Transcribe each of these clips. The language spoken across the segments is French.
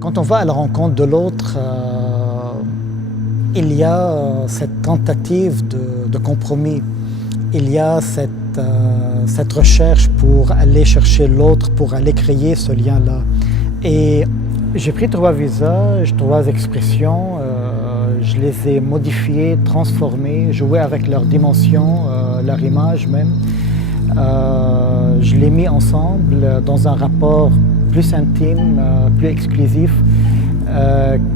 Quand on va à la rencontre de l'autre, il y a cette tentative de compromis. Il y a cette recherche pour aller chercher l'autre, pour aller créer ce lien-là. Et j'ai pris 3 visages, 3 expressions, je les ai modifiés, transformés, joué avec leur dimension, leur image même. Je l'ai mis ensemble dans un rapport plus intime, plus exclusif,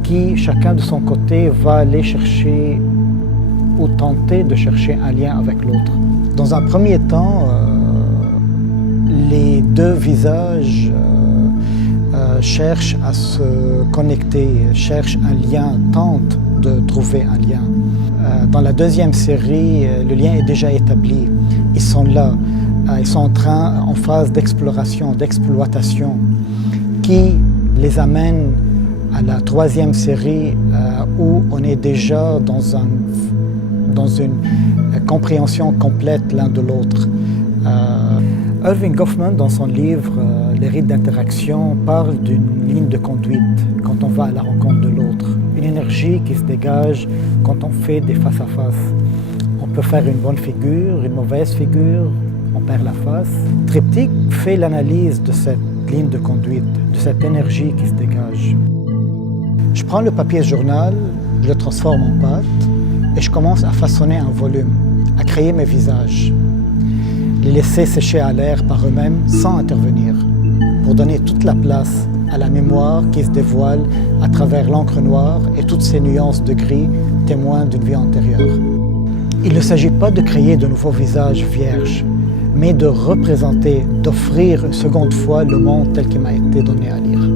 qui, chacun de son côté, va aller chercher ou tenter de chercher un lien avec l'autre. Dans un premier temps, les 2 visages cherchent à se connecter, cherchent un lien, tentent de trouver un lien. Dans la 2e série, le lien est déjà établi. Ils sont là, ils sont en phase d'exploration, d'exploitation, qui les amène à la 3e série où on est déjà dans une compréhension complète l'un de l'autre. Erving Goffman, dans son livre Les rites d'interaction, parle d'une ligne de conduite quand on va à la rencontre de l'autre. Une énergie qui se dégage quand on fait des face-à-face. On peut faire une bonne figure, une mauvaise figure, on perd la face. Triptyque fait l'analyse de cette ligne de conduite, de cette énergie qui se dégage. Je prends le papier journal, je le transforme en pâte et je commence à façonner un volume, à créer mes visages. Les laisser sécher à l'air par eux-mêmes sans intervenir, pour donner toute la place à la mémoire qui se dévoile à travers l'encre noire et toutes ces nuances de gris témoins d'une vie antérieure. Il ne s'agit pas de créer de nouveaux visages vierges, mais de représenter, d'offrir une seconde fois le monde tel qu'il m'a été donné à lire.